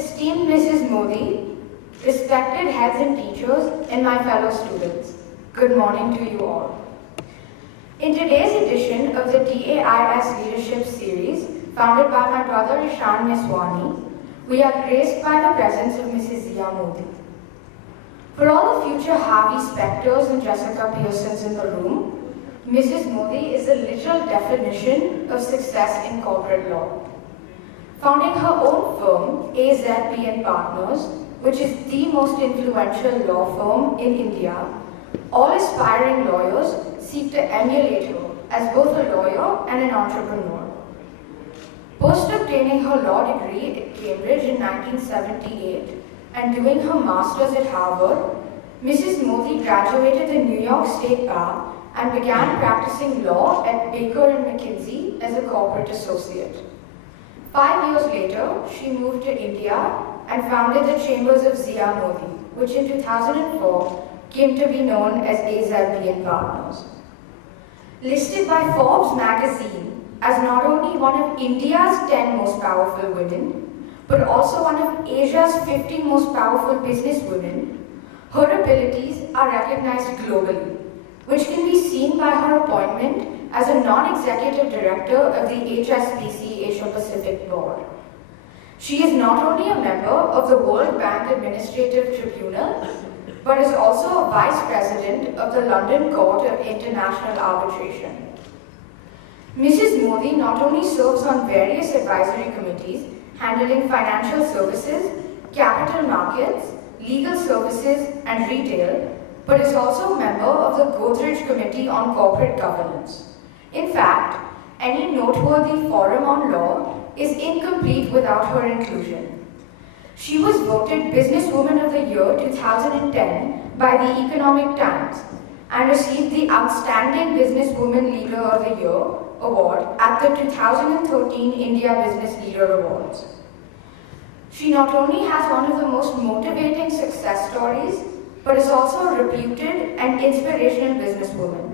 Esteemed Mrs. Mody, respected heads and teachers, and my fellow students, good morning to you all. In today's edition of the DAIS Leadership Series, founded by my brother Ishan Niswani, we are graced by the presence of Mrs. Zia Mody. For all the future Harvey Specters and Jessica Pearsons in the room, Mrs. Mody is the literal definition of success in corporate law. Founding her own firm, AZB and Partners, which is the most influential law firm in India, all aspiring lawyers seek to emulate her as both a lawyer and an entrepreneur. Post obtaining her law degree at Cambridge in 1978 and doing her master's at Harvard, Mrs. Mody graduated the New York State Bar and began practicing law at Baker & McKinsey as a corporate associate. 5 years later, she moved to India and founded the Chambers of Zia Mody, which in 2004 came to be known as AZB and Partners. Listed by Forbes magazine as not only one of India's 10 most powerful women, but also one of Asia's 50 most powerful businesswomen, her abilities are recognized globally, which can be seen by her appointment as a non-executive director of the HSBC Asia Pacific Board. She is not only a member of the World Bank Administrative Tribunal, but is also a vice president of the London Court of International Arbitration. Mrs. Mody not only serves on various advisory committees handling financial services, capital markets, legal services, and retail, but is also a member of the Godrej Committee on Corporate Governance. In fact, any noteworthy forum on law is incomplete without her inclusion. She was voted Businesswoman of the Year 2010 by the Economic Times and received the Outstanding Businesswoman Leader of the Year award at the 2013 India Business Leader Awards. She not only has one of the most motivating success stories, but is also a reputed and inspirational businesswoman.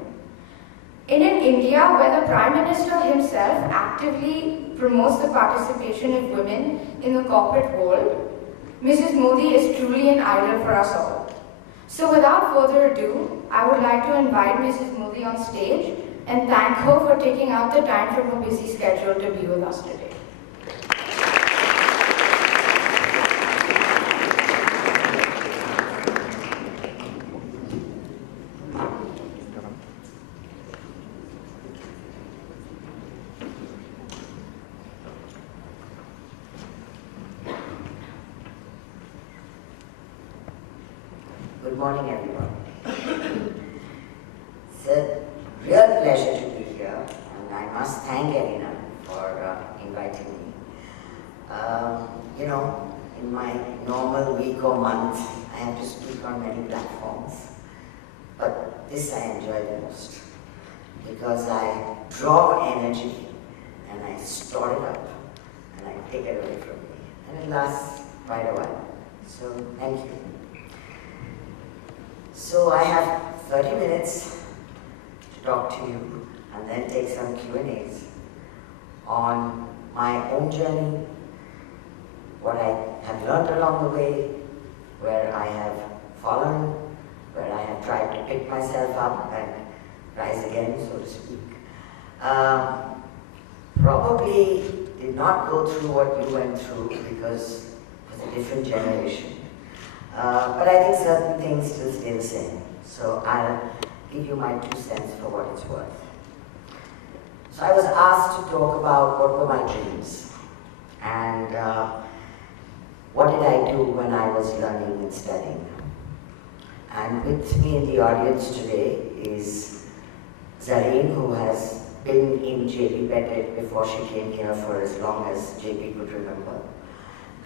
In an India where the Prime Minister himself actively promotes the participation of women in the corporate world, Mrs. Mody is truly an idol for us all. So without further ado, I would like to invite Mrs. Mody on stage and thank her for taking out the time from her busy schedule to be with us today. Good morning, everyone. It's a real pleasure to be here, and I must thank Elena for inviting me. In my normal week or month, I have to speak on many platforms, but this I enjoy the most because I draw energy and I store it up and I take it away from me, and it lasts quite a while. So, thank you. So I have 30 minutes to talk to you and then take some Q&As on my own journey, what I have learned along the way, where I have fallen, where I have tried to pick myself up and rise again, so to speak. Probably did not go through what you went through because it was a different generation. But I think certain things still stay the same. So I'll give you my 2 cents for what it's worth. So I was asked to talk about what were my dreams and what did I do when I was learning and studying. And with me in the audience today is Zareen, who has been in JP Pettit before she came here for as long as JP could remember.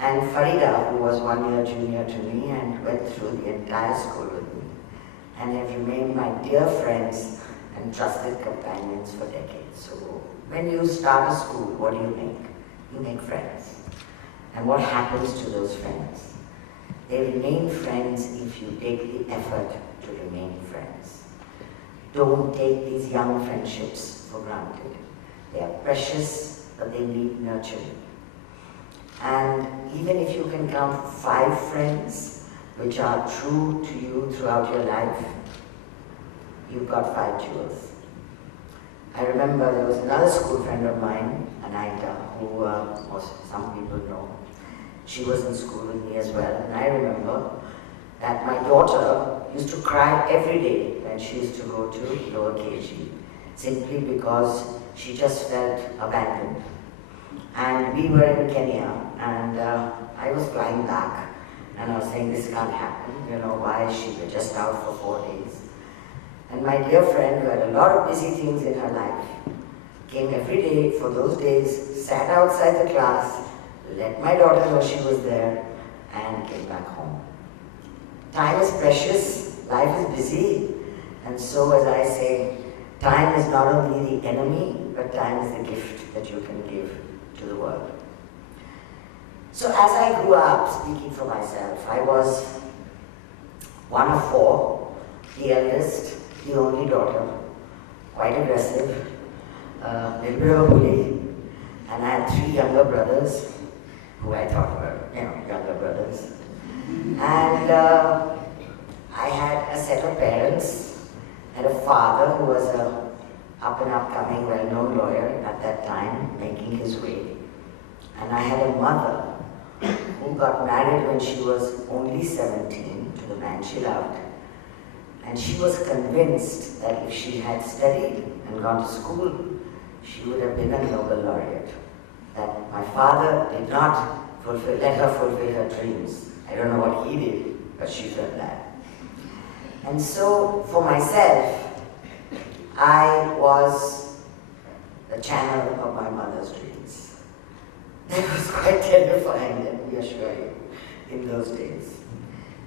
And Farida, who was 1 year junior to me and went through the entire school with me, and have remained my dear friends and trusted companions for decades. So when you start a school, what do you make? You make friends. And what happens to those friends? They remain friends if you take the effort to remain friends. Don't take these young friendships for granted. They are precious, but they need nurturing. And even even if you can count 5 friends which are true to you throughout your life, you've got 5 jewels. I remember there was another school friend of mine, Anita, who some people know. She was in school with me as well, and I remember that my daughter used to cry every day when she used to go to lower KG, simply because she just felt abandoned. And we were in Kenya, and I was flying back, and I was saying, this can't happen, why is she just out for 4 days? And my dear friend, who had a lot of busy things in her life, came every day for those days, sat outside the class, let my daughter know she was there, and came back home. Time is precious, life is busy, and so as I say, time is not only the enemy, but time is the gift that you can give to the world. So as I grew up, speaking for myself, I was one of 4, the eldest, the only daughter, quite aggressive, a little bit of a bully, and I had 3 younger brothers, who I thought were, younger brothers. And I had a set of parents, and a father who was a up-and-upcoming, well-known lawyer at that time, making his way. And I had a mother who got married when she was only 17 to the man she loved. And she was convinced that if she had studied and gone to school, she would have been a Nobel laureate. That my father did not let her fulfill her dreams. I don't know what he did, but she felt that. And so, for myself, I was the channel of my mother's dreams. That was quite terrifying, let me assure you, in those days.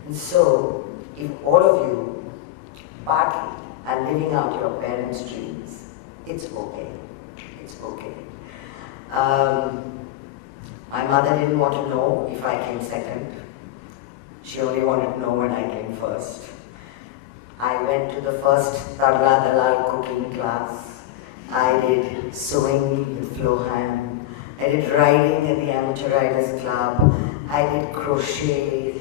And so, if all of you partly are living out your parents' dreams, it's okay. It's okay. My mother didn't want to know if I came second. She only wanted to know when I came first. I went to the first Tadla Dalal cooking class. I did sewing with Flohan. I did riding at the Amateur Riders Club. I did crochet.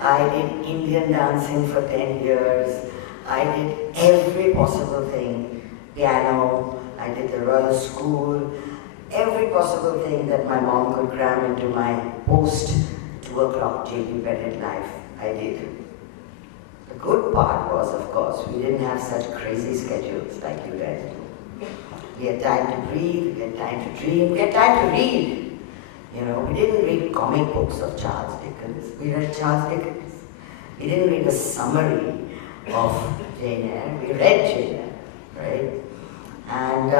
I did Indian dancing for 10 years. I did every possible thing. Piano, I did the Royal School, every possible thing that my mom could cram into my post-2 o'clock JP Bennett life, I did. The good part was, of course, we didn't have such crazy schedules like you guys do. We had time to breathe, we had time to dream, we had time to read. We didn't read comic books of Charles Dickens, we read Charles Dickens. We didn't read a summary of Jane Eyre, we read Jane Eyre, right? And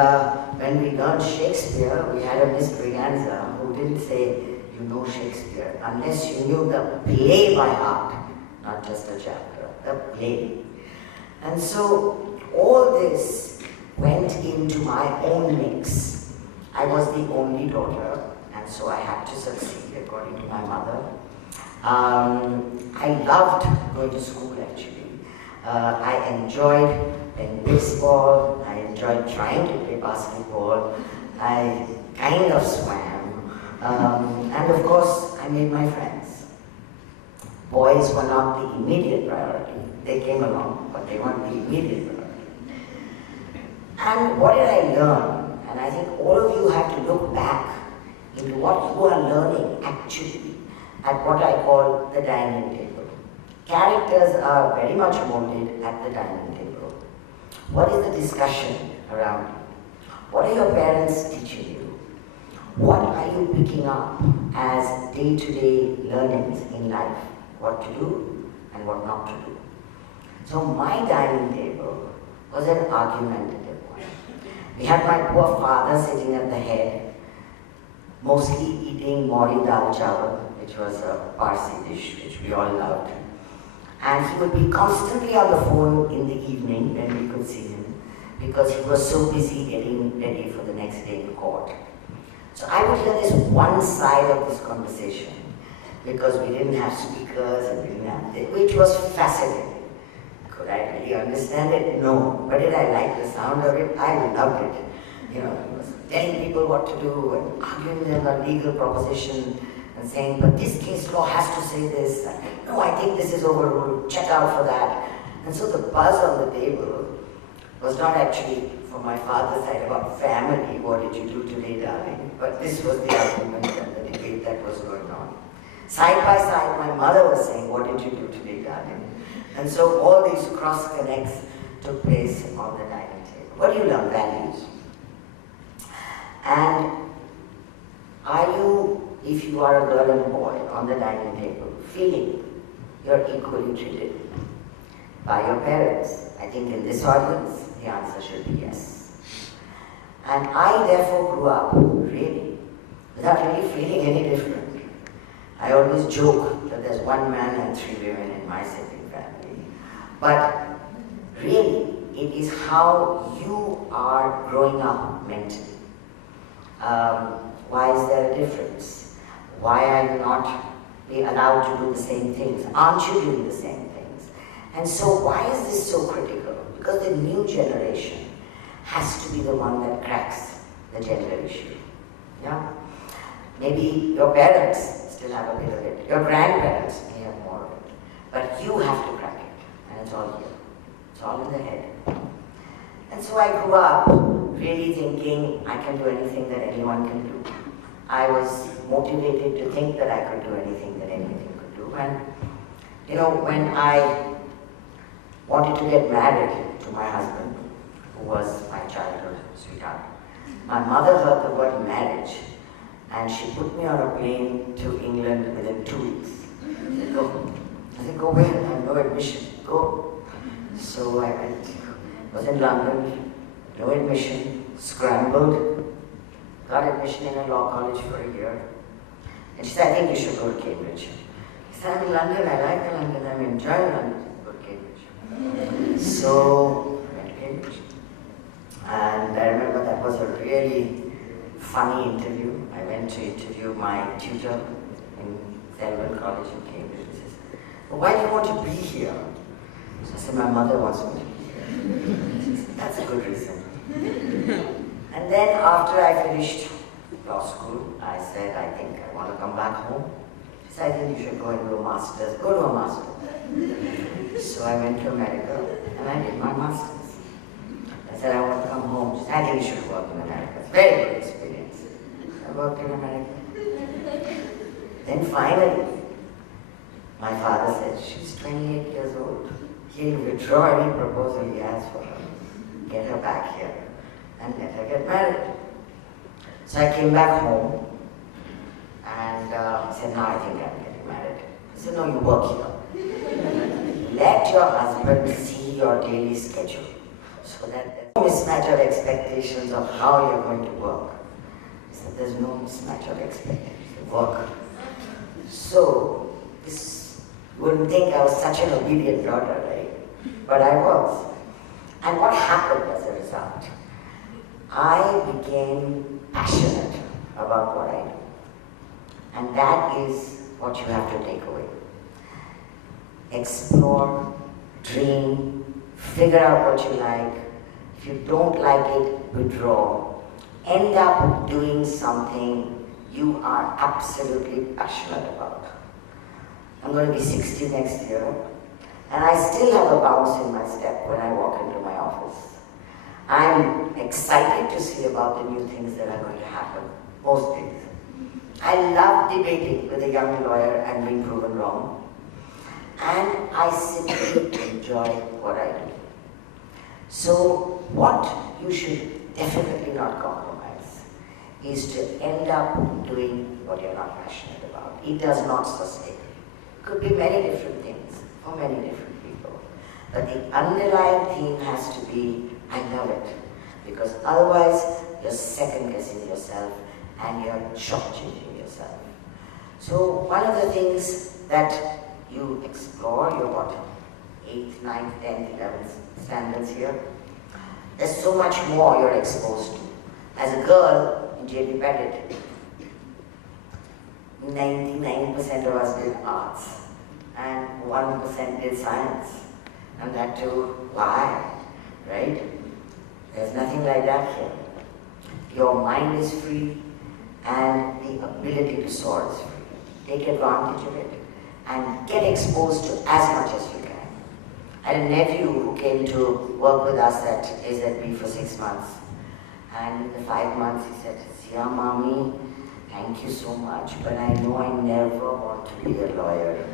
when we learned Shakespeare, we had a Miss Briganza who didn't say, you know Shakespeare, unless you knew the play by heart, not just a chapter, the play. And so all this went into my own mix. I was the only daughter, and so I had to succeed according to my mother. I loved going to school actually. I enjoyed playing baseball, I enjoyed trying to play basketball, I kind of swam, and of course I made my friends. Boys were not the immediate priority. They came along, but they weren't the immediate priority. And what did I learn? And I think all of you have to look back into what you are learning actually at what I call the dining table. Characters are very much molded at the dining table. What is the discussion around you? What are your parents teaching you? What are you picking up as day-to-day learnings in life? What to do and what not to do. So my dining table was an argumentative one. We had my poor father sitting at the head, mostly eating Mody dal chawal, which was a Parsi dish which we all loved. And he would be constantly on the phone in the evening when we could see him, because he was so busy getting ready for the next day in court. So I would hear this one side of this conversation, because we didn't have speakers and we didn't have, which was fascinating. Could I really understand it? No. But did I like the sound of it? I loved it. He was telling people what to do and arguing with them on legal proposition. and saying, but this case law has to say this. No, I think this is overruled. Check out for that. And so the buzz on the table was not actually from my father's side about family, what did you do today, darling? But this was the argument and the debate that was going on. Side by side, my mother was saying, what did you do today, darling? And so all these cross connects took place on the dining table. What do you learn? Values. And are you, if you are a girl and a boy on the dining table, feeling you're equally treated by your parents? I think in this audience, the answer should be yes. And I therefore grew up, really, without really feeling any different. I always joke that there's one man and 3 women in my sibling family. But really, it is how you are growing up mentally. Why is there a difference? Why are you not allowed to do the same things? Aren't you doing the same things? And so why is this so critical? Because the new generation has to be the one that cracks the gender issue. Yeah? Maybe your parents still have a bit of it. Your grandparents may have more of it. But you have to crack it. And it's all here. It's all in the head. And so I grew up really thinking I can do anything that anyone can do. I was motivated to think that I could do anything that anything could do. And you know, when I wanted to get married to my husband, who was my childhood sweetheart, my mother heard the word marriage and she put me on a plane to England within 2 weeks. She said, go. I said, go where? I have no admission. Go. So I went. Was in London, no admission, scrambled, got admission in a law college for a year. And she said, I think you should go to Cambridge. I said, I'm in London, I like London, I'm enjoying London. Go to Cambridge. So I went to Cambridge. And I remember that was a really funny interview. I went to interview my tutor in Selwyn College in Cambridge. He says, well, why do you want to be here? So I said, my mother wants me to be here. That's a good reason. And then after I finished law school, I said, I think I want to come back home. She said, I think you should go and do a master's. Go to a master's. So I went to America and I did my master's. I said, I want to come home. She said, I think you should work in America. It's a very good experience. I worked in America. Then finally, my father said, she's 28 years old. He'll withdraw any proposal he has for her. Get her back here and let her get married. So I came back home and said, no, I think I'm getting married. He said, no, you work here. Let your husband see your daily schedule so that there's no mismatch of expectations of how you're going to work. He said, there's no mismatch of expectations. Work. So, this, you wouldn't think I was such an obedient daughter, right? But I was. And what happened as a result? I became passionate about what I do. And that is what you have to take away. Explore, dream, figure out what you like. If you don't like it, withdraw. End up doing something you are absolutely passionate about. I'm going to be 60 next year, and I still have a bounce in my step when I walk into my office. I'm excited to see about the new things that are going to happen, most days. I love debating with a young lawyer and being proven wrong. And I simply enjoy what I do. So what you should definitely not compromise is to end up doing what you're not passionate about. It does not sustain. It could be many different things for many different people. But the underlying theme has to be, I love it. Because otherwise, you're second-guessing yourself and you're shortchanging yourself. So one of the things that you explore, your what, 8th, 9th, 10th, 11th standards here, there's so much more you're exposed to. As a girl in J.D. Pettit, 99% of us did arts and 1% did science. And that too, why? Right? There's nothing like that here. Your mind is free and the ability to soar is free. take advantage of it, and get exposed to as much as you can. I had a nephew who came to work with us at AZB for 6 months. And in the 5 months he said, Zia Mommy, thank you so much, but I know I never want to be a lawyer.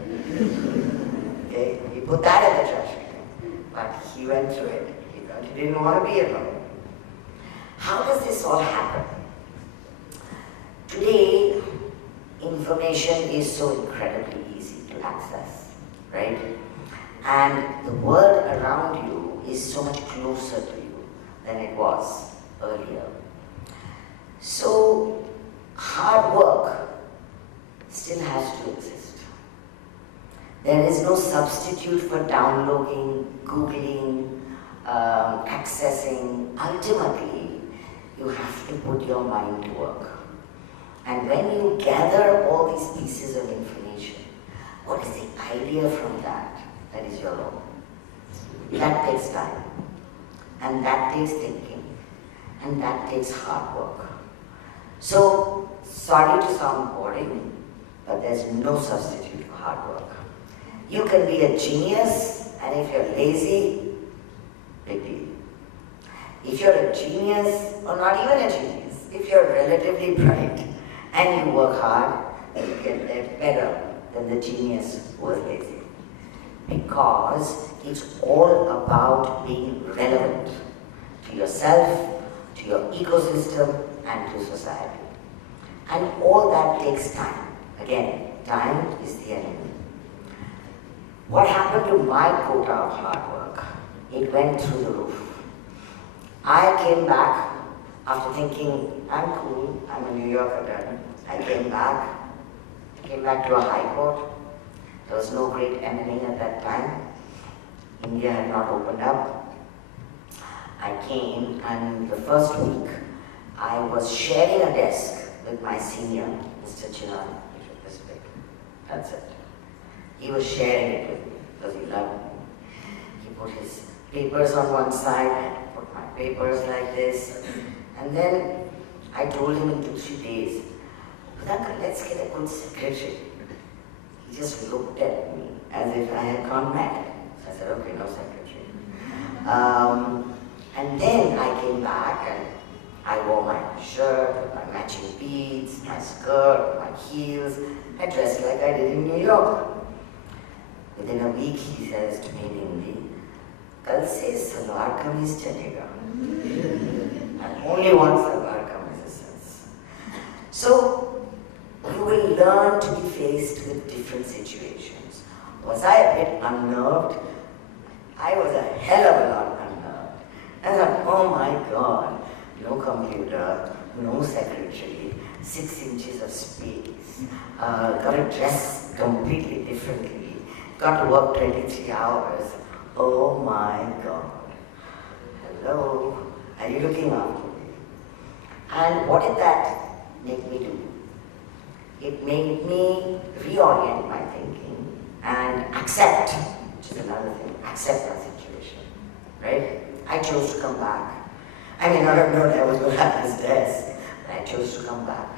Okay? He put that in the trash can. But he went through it. He didn't want to be a lawyer. How does this all happen? Today, information is so incredibly easy to access, right? And the world around you is so much closer to you than it was earlier. So, hard work still has to exist. There is no substitute for downloading, Googling, accessing. Ultimately, you have to put your mind to work. And when you gather all these pieces of information, what is the idea from that that is your own? That takes time, and that takes thinking, and that takes hard work. So, sorry to sound boring, but there's no substitute for hard work. You can be a genius, and if you're lazy, big deal. If you're a genius, or not even a genius, if you're relatively bright and you work hard, then you get there better than the genius who is lazy. Because it's all about being relevant to yourself, to your ecosystem, and to society. And all that takes time. Again, time is the enemy. What happened to my quota of hard work? It went through the roof. I came back after thinking, I'm cool, I'm a New Yorker done. I came back to a high court. There was no great M&A at that time. India had not opened up. I came, and the first week, I was sharing a desk with my senior, Mr. Chiran, this big. That's it. He was sharing it with me because he loved me. He put his papers on one side, I had to put my papers like this. And then I told him in 2-3 days, Uncle, let's get a good secretary. He just looked at me as if I had gone mad. So I said, okay, no secretary. And then I came back and I wore my shirt, my matching beads, my skirt, my heels. I dressed like I did in New York. Within a week, he says to me in Hindi, "Kal se salwar kameez chalega." I only want salwar kameez. So, you will learn to be faced with different situations. Was I a bit unnerved? I was a hell of a lot unnerved. I thought, oh my God, no computer, no secretary, 6 inches of space, got to dress completely differently, got to work 23 hours. Oh my God. Hello, are you looking after me? And what did that make me do? It made me reorient my thinking and accept, which is another thing, accept my situation, right? I chose to come back. I may not have known I was going to have this desk, but I chose to come back.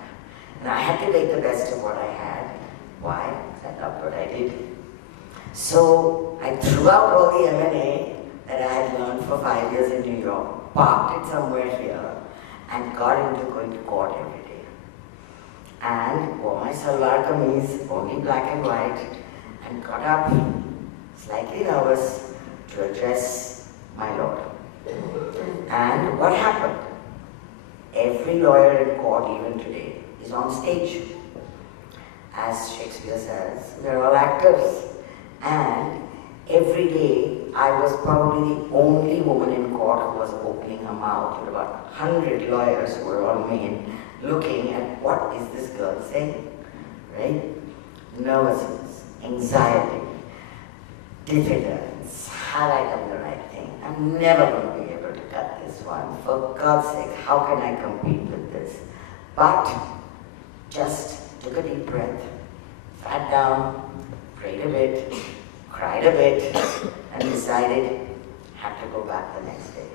And I had to make the best of what I had. Why? Because I loved what I did. So I threw out all the M&A that I had learned for 5 years in New York, parked it somewhere here, and got into going to court every day. And wore my salwar kameez, only black and white, and got up, slightly nervous, to address my lord. And what happened? Every lawyer in court, even today, is on stage. As Shakespeare says, we're all actors. And every day, I was probably the only woman in court who was opening her mouth, with about 100 lawyers who were all men, looking at what is this girl saying, right? Nervousness, anxiety, diffidence. Have I done the right thing? I'm never going to be able to cut this one. For God's sake, how can I compete with this? But just took a deep breath, sat down, prayed a bit, cried a bit, and decided I have to go back the next day.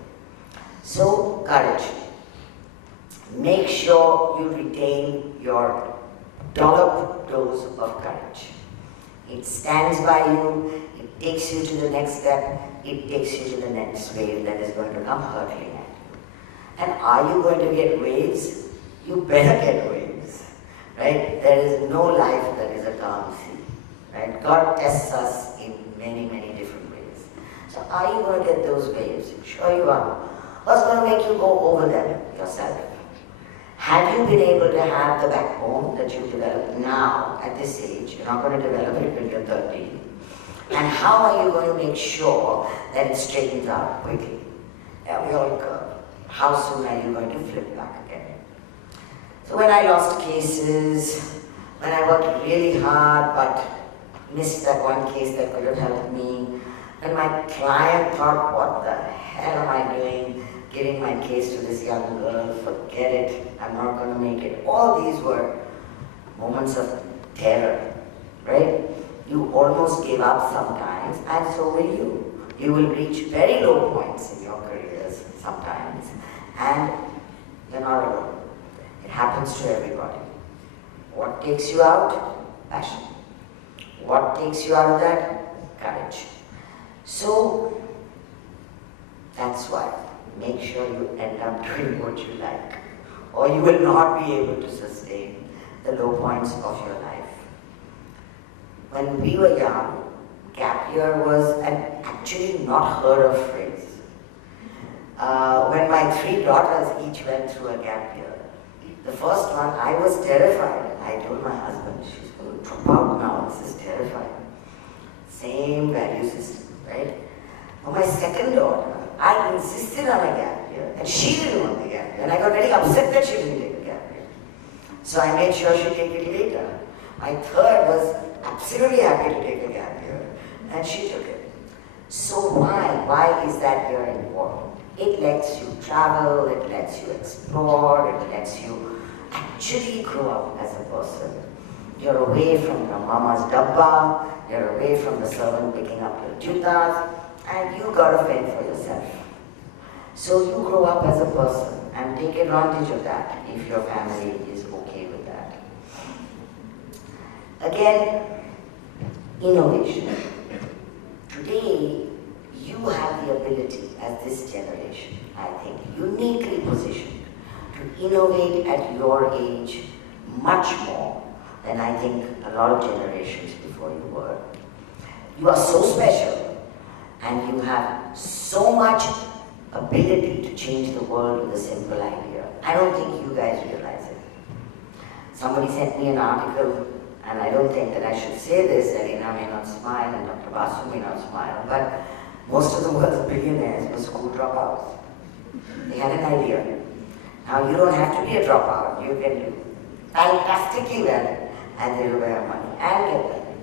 So, courage. Make sure you retain your dollop dose of courage. It stands by you, it takes you to the next step, it takes you to the next wave that is going to come hurtling at you. And are you going to get waves? You better get waves, right? There is no life that is a calm sea, right? God tests us in many, many different ways. So are you going to get those waves? Sure you are. What's going to make you go over them? Yourself. Have you been able to have the backbone that you've developed now at this age? You're not going to develop it when you're 30. And how are you going to make sure that it straightens out quickly? Yeah, we all curve. How soon are you going to flip back again? So when I lost cases, when I worked really hard but missed that one case that could have helped me, when my client thought, what the hell am I doing? Giving my case to this young girl, forget it, I'm not going to make it. All these were moments of terror, right? You almost give up sometimes, and so will you. You will reach very low points in your careers sometimes, and you're not alone. It happens to everybody. What takes you out? Passion. What takes you out of that? Courage. So, that's why. Make sure you end up doing what you like, or you will not be able to sustain the low points of your life. When we were young, gap year was an actually not heard of phrase. When my 3 daughters each went through a gap year, the first one, I was terrified. I told my husband, she's going to drop out now, this is terrifying. Same value system, right? For my second daughter, I insisted on a gap year, and she didn't want the gap year, and I got very upset that she didn't take a gap year. So I made sure she'd take it later. My third was absolutely happy to take a gap year, and she took it. So why? Why is that year important? It lets you travel, it lets you explore, it lets you actually grow up as a person. You're away from your mama's dabba, you're away from the servant picking up your jutas, and you gotta fend for yourself. So you grow up as a person and take advantage of that if your family is okay with that. Again, innovation. Today, you have the ability as this generation, I think, uniquely positioned to innovate at your age much more than I think a lot of generations before you were. You are so special. And you have so much ability to change the world with a simple idea. I don't think you guys realize it. Somebody sent me an article, and I don't think that I should say this, Elena may not smile and Dr. Basu may not smile, but most of the world's billionaires were school dropouts. They had an idea. Now you don't have to be a dropout, you can do fantastically well, and they'll wear money and get money.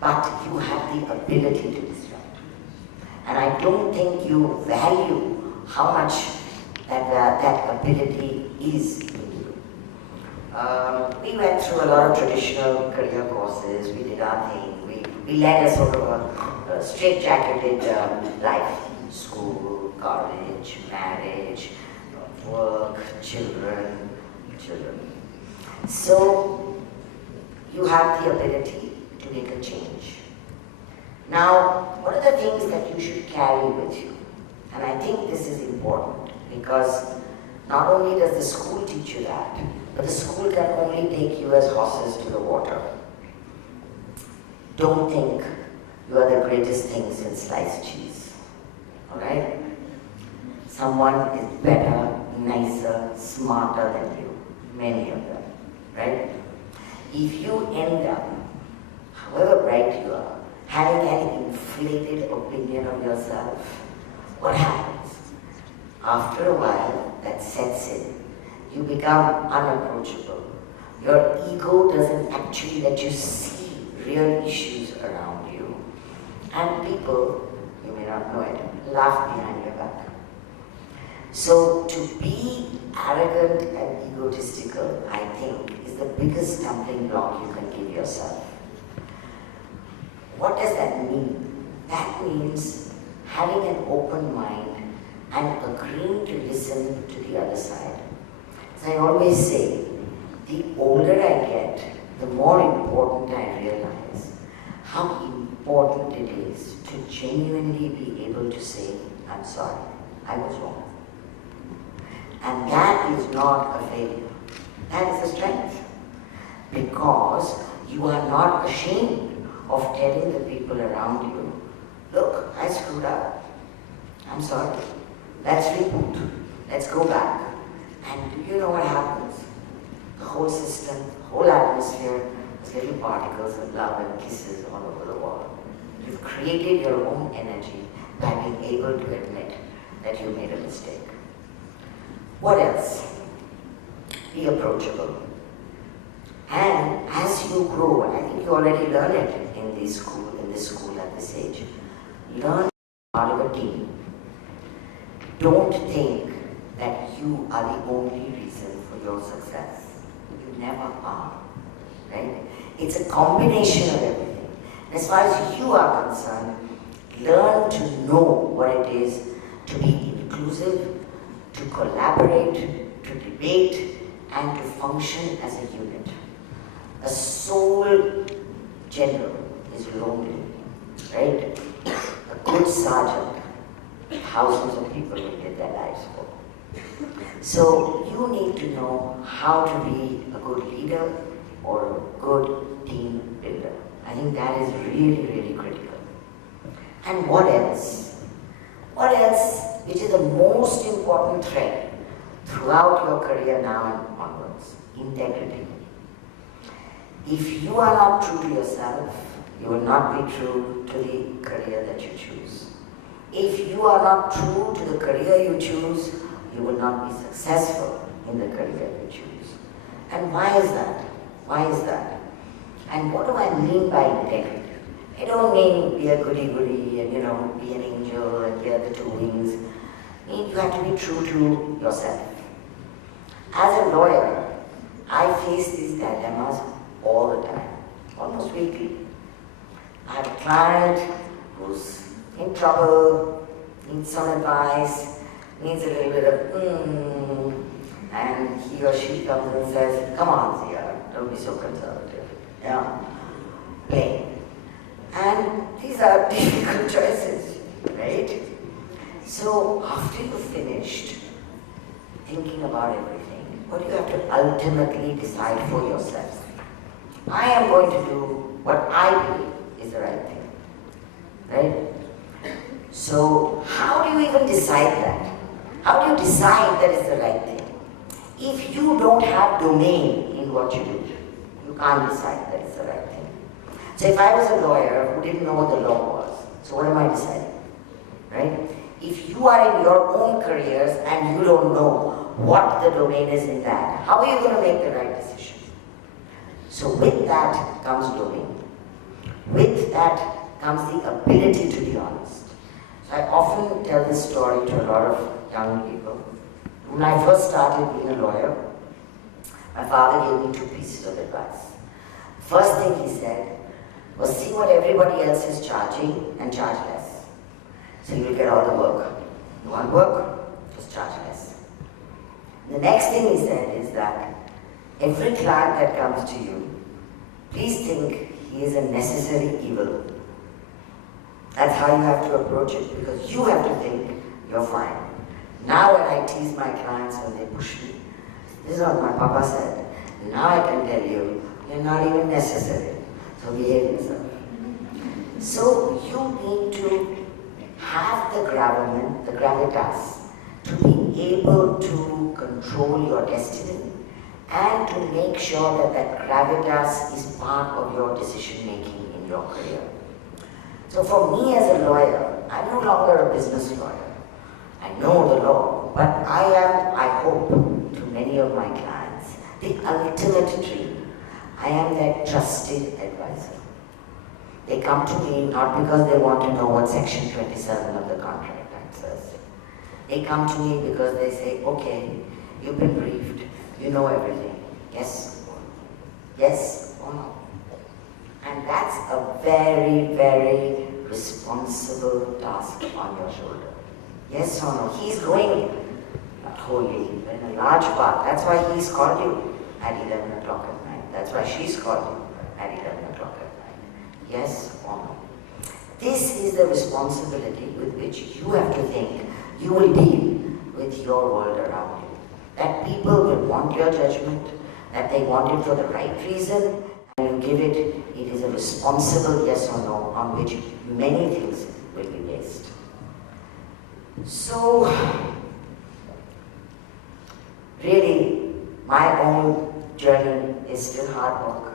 But you have the ability to disrupt. And I don't think you value how much that ability is in you. We went through a lot of traditional career courses, we did our thing, we led a sort of a straight-jacketed life. School, college, marriage, work, children. So, you have the ability to make a change. Now, what are the things that you should carry with you? And I think this is important because not only does the school teach you that, but the school can only take you as horses to the water. Don't think you are the greatest thing since sliced cheese. Alright? Someone is better, nicer, smarter than you. Many of them. Right? If you end up, however bright you are, having an inflated opinion of yourself, what happens? After a while, that sets in. You become unapproachable. Your ego doesn't actually let you see real issues around you. And people, you may not know it, laugh behind your back. So to be arrogant and egotistical, I think, is the biggest stumbling block you can give yourself. What does that mean? That means having an open mind and agreeing to listen to the other side. As I always say, the older I get, the more important I realize how important it is to genuinely be able to say, I'm sorry, I was wrong. And that is not a failure. That is a strength. Because you are not ashamed of telling the people around you, look, I screwed up. I'm sorry. Let's reboot. Let's go back. And do you know what happens? The whole system, the whole atmosphere is little particles of love and kisses all over the wall. You've created your own energy by being able to admit that you made a mistake. What else? Be approachable. And as you grow, and I think you already learn it in this school at this age, learn part of a team. Don't think that you are the only reason for your success. You never are, right? It's a combination of everything. As far as you are concerned, learn to know what it is to be inclusive, to collaborate, to debate, and to function as a unit. A sole general is lonely, right? A good sergeant, thousands of people will give their lives for. So you need to know how to be a good leader or a good team builder. I think that is really, really critical. And what else? What else, which is the most important thread throughout your career now and onwards? Integrity. If you are not true to yourself, you will not be true to the career that you choose. If you are not true to the career you choose, you will not be successful in the career you choose. And why is that? Why is that? And what do I mean by integrity? I don't mean be a goody-goody and, be an angel and get the two wings. I mean, you have to be true to yourself. As a lawyer, I face these dilemmas all the time, almost weekly. I have a client who's in trouble, needs some advice, needs a little bit of and he or she comes and says, come on Zia, don't be so conservative. Yeah, play. And these are difficult choices, right? So after you've finished thinking about everything, what do you have to ultimately decide for yourself? I am going to do what I believe is the right thing, right? So how do you even decide that? How do you decide that it's the right thing? If you don't have domain in what you do, you can't decide that it's the right thing. So if I was a lawyer who didn't know what the law was, so what am I deciding, right? If you are in your own careers and you don't know what the domain is in that, how are you going to make the right decision? So with that comes domain. With that comes the ability to be honest. So I often tell this story to a lot of young people. When I first started being a lawyer, my father gave me two pieces of advice. First thing he said was, see what everybody else is charging and charge less. So you'll get all the work. You want work? Just charge less. The next thing he said is that every client that comes to you, please think he is a necessary evil. That's how you have to approach it, because you have to think you're fine. Now when I tease my clients when they push me, this is what my papa said. Now I can tell you, you're not even necessary. So behave yourself. So you need to have the gravamen, the gravitas, to be able to control your destiny and to make sure that that gravitas is part of your decision making in your career. So for me as a lawyer, I'm no longer a business lawyer. I know the law, but I am, I hope, to many of my clients, the ultimate dream. I am their trusted advisor. They come to me not because they want to know what section 27 of the Contract Act says. They come to me because they say, okay, you've been briefed, you know everything. Yes? Yes or no? And that's a very, very responsible task on your shoulder. Yes or no? He's going, not wholly, but in a large part. That's why he's called you at 11 o'clock at night. that's why she's called you at 11 o'clock at night. Yes or no? This is the responsibility with which you have to think you will deal with your world around you. That people will want your judgment, that they want it for the right reason, and you give it, it is a responsible yes or no on which many things will be based. So, really, my own journey is still hard work.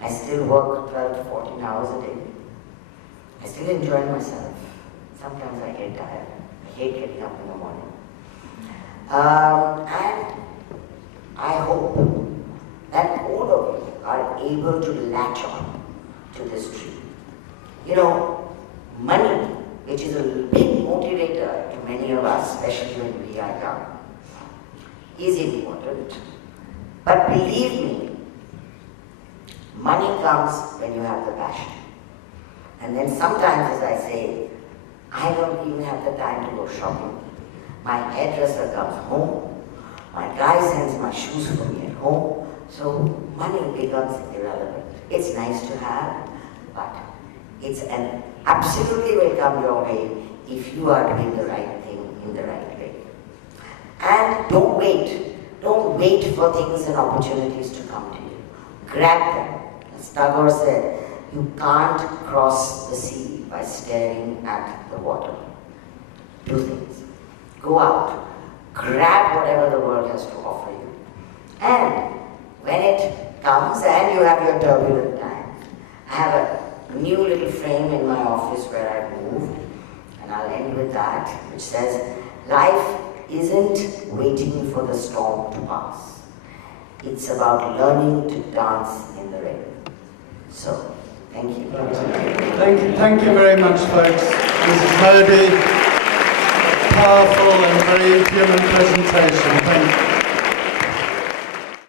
I still work 12 to 14 hours a day. I still enjoy myself. Sometimes I get tired. I hate getting up in the morning. And I hope that all of you are able to latch on to this dream. You know, money, which is a big motivator to many of us, especially when we are young, is important. But believe me, money comes when you have the passion. And then sometimes, as I say, I don't even have the time to go shopping. My hairdresser comes home, my guy sends my shoes for me at home, so money becomes irrelevant. It's nice to have, but it's an absolutely will come your way if you are doing the right thing in the right way. And don't wait for things and opportunities to come to you. Grab them. As Tagore said, you can't cross the sea by staring at the water. Do things. Go out. Grab whatever the world has to offer you. And when it comes and you have your turbulent times, I have a new little frame in my office where I've moved, and I'll end with that, which says, life isn't waiting for the storm to pass. It's about learning to dance in the rain. So, thank you. Thank you very much, folks. Mrs. Mody, powerful and very human presentation. Thank you.